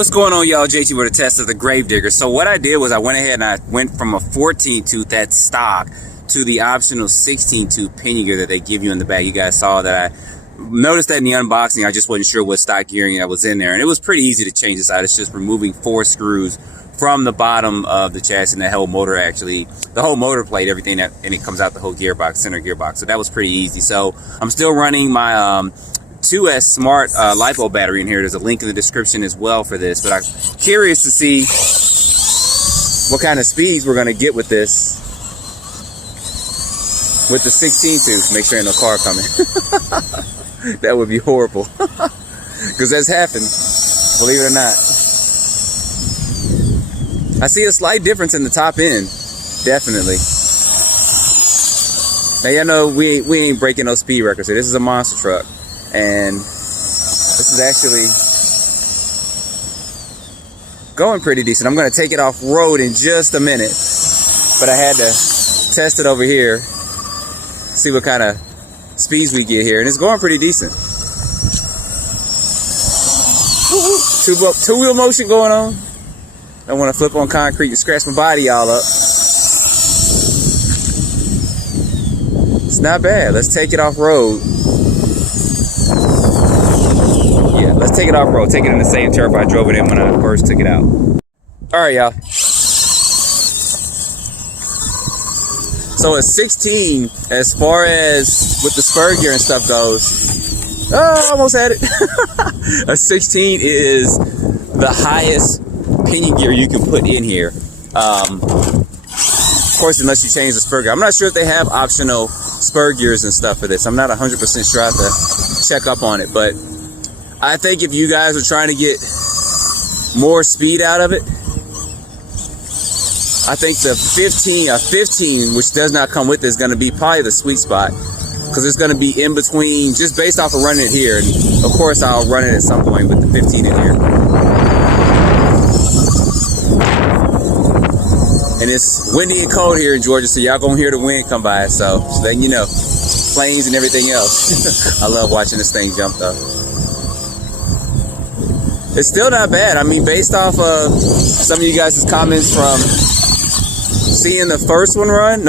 What's going on, y'all? JT with a test of the Gravedigger. So what I did was I went ahead and I went from a 14 tooth that's stock to the optional 16 tooth pinion gear that they give you in the bag. You guys saw that. I noticed that in the unboxing. I just wasn't sure what stock gearing that was in there, and it was pretty easy to change this out. It's just removing 4 screws from the bottom of the chassis and the whole motor, actually the whole motor plate, everything, that, and it comes out the whole gearbox, center gearbox. So that was pretty easy. So I'm still running my 2S Smart LiPo battery in here. There's a link in the description as well for this, but I'm curious to see what kind of speeds we're going to get with this, with the 16 tooth. Make sure ain't no car coming. That would be horrible, because that's happened, believe it or not. I see a slight difference in the top end, definitely. Now y'all know we ain't breaking no speed records here. This is a monster truck, and this is actually going pretty decent. I'm going to take it off road in just a minute, but I had to test it over here, see what kind of speeds we get here, and it's going pretty decent. Two-wheel motion going on. I want to flip on concrete and scratch my body all up. It's not bad. Let's take it off road. Yeah, let's take it off road. Take it in the same turf I drove it in when I first took it out. All right, y'all. So at 16, as far as with the spur gear and stuff goes, oh, almost had it. A 16 is the highest pinion gear you can put in here. Of course, unless you change the spur gear. I'm not sure if they have optional spur gears and stuff for this. I'm not 100% sure. I have to check up on it, but I think if you guys are trying to get more speed out of it, I think the 15, which does not come with it, is going to be probably the sweet spot, because it's going to be in between, just based off of running it here. And of course, I'll run it at some point with the 15 in here. And it's windy and cold here in Georgia, so y'all gonna hear the wind come by. So then, you know, planes and everything else. I love watching this thing jump though. It's still not bad. I mean, based off of some of you guys' comments from seeing the first one run,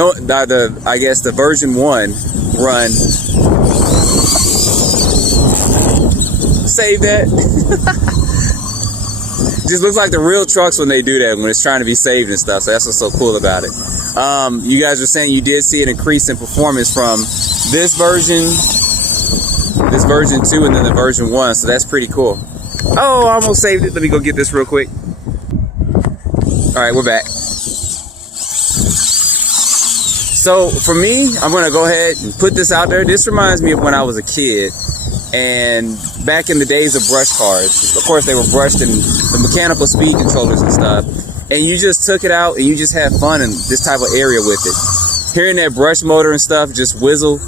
I guess the version 1 run. Save that. Just looks like the real trucks when they do that, when it's trying to be saved and stuff. So that's what's so cool about it. You guys were saying you did see an increase in performance from this version 2, and then the version 1. So that's pretty cool. Oh, I almost saved it. Let me go get this real quick. All right, we're back. So for me, I'm going to go ahead and put this out there. This reminds me of when I was a kid, and back in the days of brush cars. Of course, they were brushed in the mechanical speed controllers and stuff, and you just took it out and you just had fun in this type of area with it. Hearing that brush motor and stuff just whizzle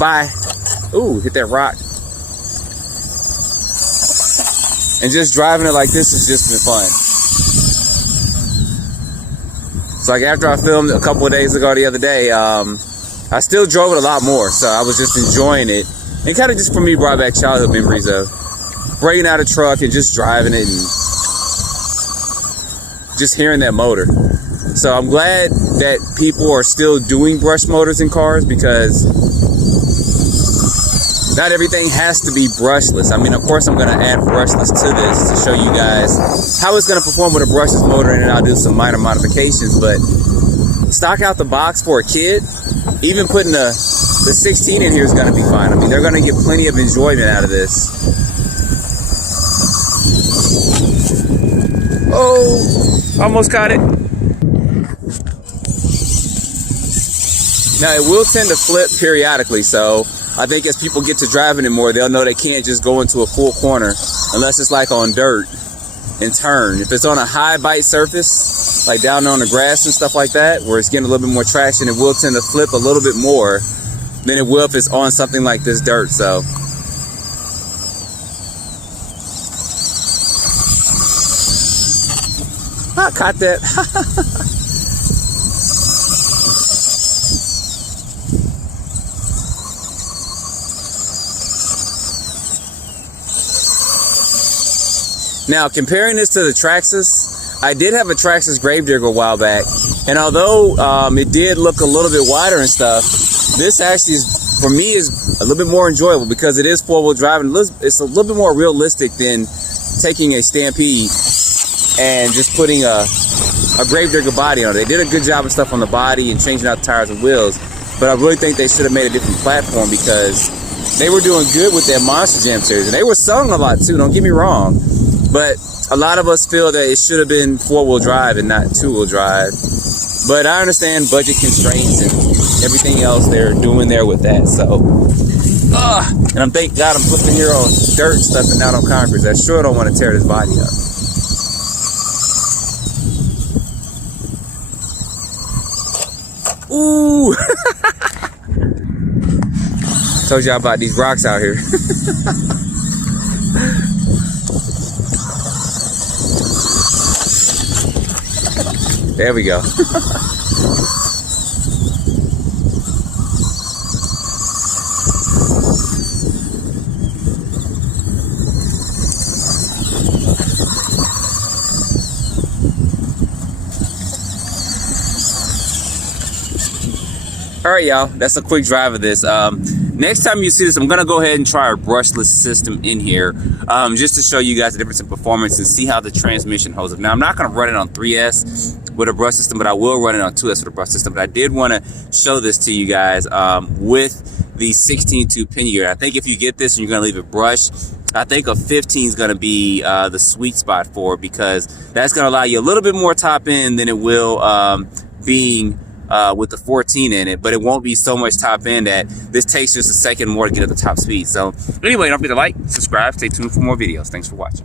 by. Ooh, hit that rock. And just driving it like this has just been fun. It's like after I filmed a couple of days ago the other day, I still drove it a lot more, so I was just enjoying it. And kind of just for me brought back childhood memories of breaking out a truck and just driving it and just hearing that motor. So I'm glad that people are still doing brush motors in cars, because not everything has to be brushless. I mean, of course, I'm going to add brushless to this to show you guys how it's going to perform with a brushless motor, and then I'll do some minor modifications. But stock out the box for a kid, even putting the 16 in here is going to be fine. I mean, they're going to get plenty of enjoyment out of this. Oh, almost caught it. Now, it will tend to flip periodically, so I think as people get to driving it more, they'll know they can't just go into a full corner unless it's like on dirt and turn. If it's on a high bite surface, like down on the grass and stuff like that, where it's getting a little bit more traction, it will tend to flip a little bit more than it will if it's on something like this dirt. So I caught that. Now, comparing this to the Traxxas, I did have a Traxxas Gravedigger a while back, and although it did look a little bit wider and stuff, this actually is, for me, is a little bit more enjoyable because it is four-wheel drive, and it's a little bit more realistic than taking a Stampede and just putting a Gravedigger body on it. They did a good job of stuff on the body and changing out the tires and wheels, but I really think they should have made a different platform because they were doing good with their Monster Jam series, and they were selling a lot too, don't get me wrong, but a lot of us feel that it should have been four-wheel drive and not two-wheel drive. But I understand budget constraints and everything else they're doing there with that, so and I'm thank God I'm flipping here on dirt and stuff and not on concrete. I sure don't want to tear this body up. Ooh! Told y'all about these rocks out here. There we go. All right, y'all, that's a quick drive of this. Next time you see this, I'm gonna go ahead and try a brushless system in here, just to show you guys the difference in performance and see how the transmission holds up. Now, I'm not gonna run it on 3S with a brush system, but I will run it on 2S with a brush system. But I did want to show this to you guys with the 16.2 pinion gear. I think if you get this and you're gonna leave it brushed, I think a 15 is gonna be the sweet spot for it, because that's gonna allow you a little bit more top end than it will being with the 14 in it, but it won't be so much top end that this takes just a second more to get at the top speed. So anyway, don't forget to like, subscribe, stay tuned for more videos. Thanks for watching.